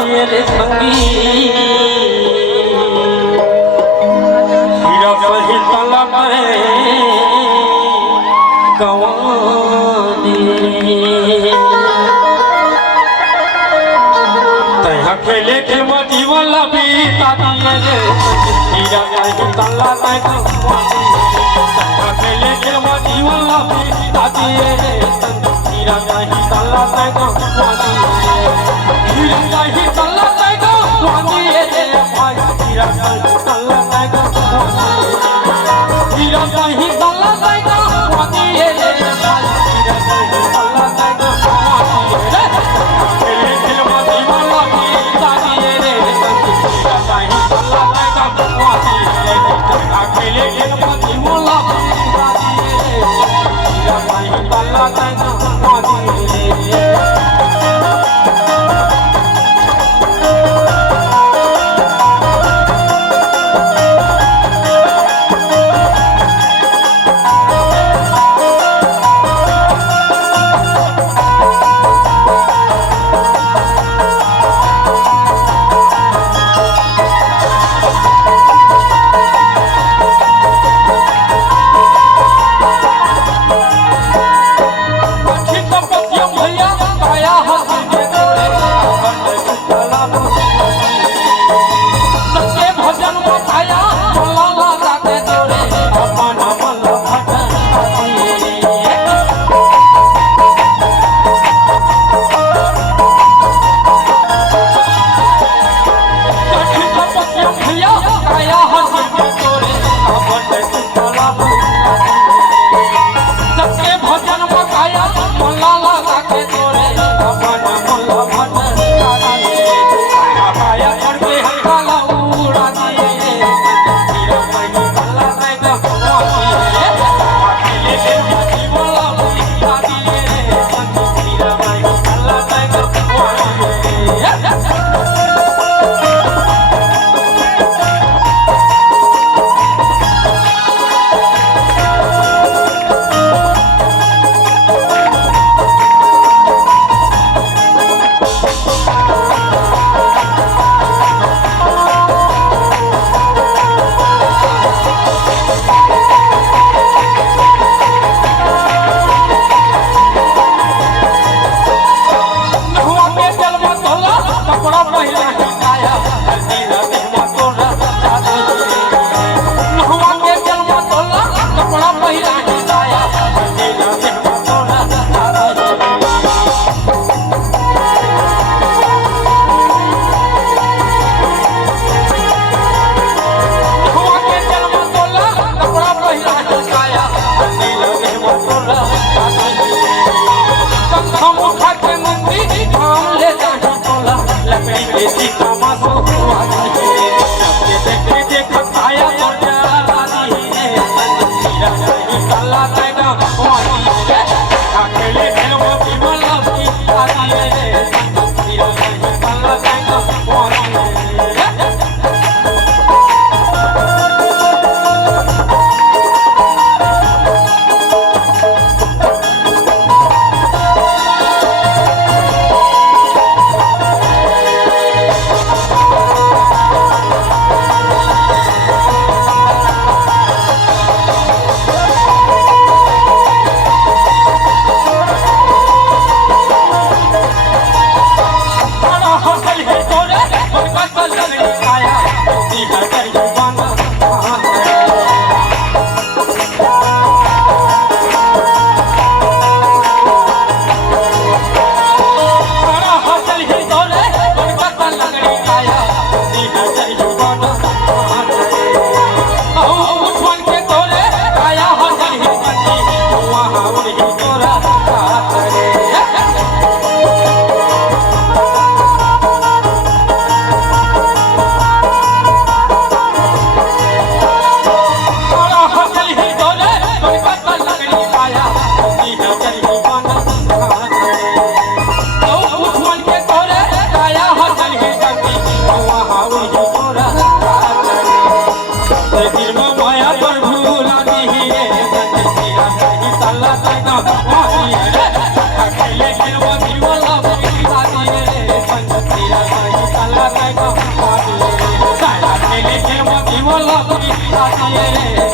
दिए रे संगी हीरा सही तला में कवानी तैहा खेले के मजी वाला बीता दिए रे हीरा सही तला में कवानी तैहा खेले के मजी वाला बीता दिए रे हीरा सही तला में कवानी हीरा सही तला में कवानी रे भाई हीरा सही तला में कवानी हीरा सही तला में कवानी रे भाई हीरा सही तला में कवानी रे खेले के मजी वाला बीता दिए रे हीरा सही तला में कवानी खेले के मजी वाला बीता दिए रे हीरा सही तला में कवानी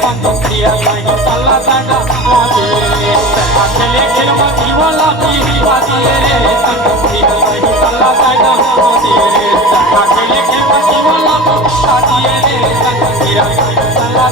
संग तेरा नहीं तल्ला तंगा मोदी तैना खेले खेल मची वाला भी आती रे संग तेरा नहीं तल्ला तंगा मोदी तैना खेले खेल मची वाला भी आती रे संग तेरा नहीं तल्ला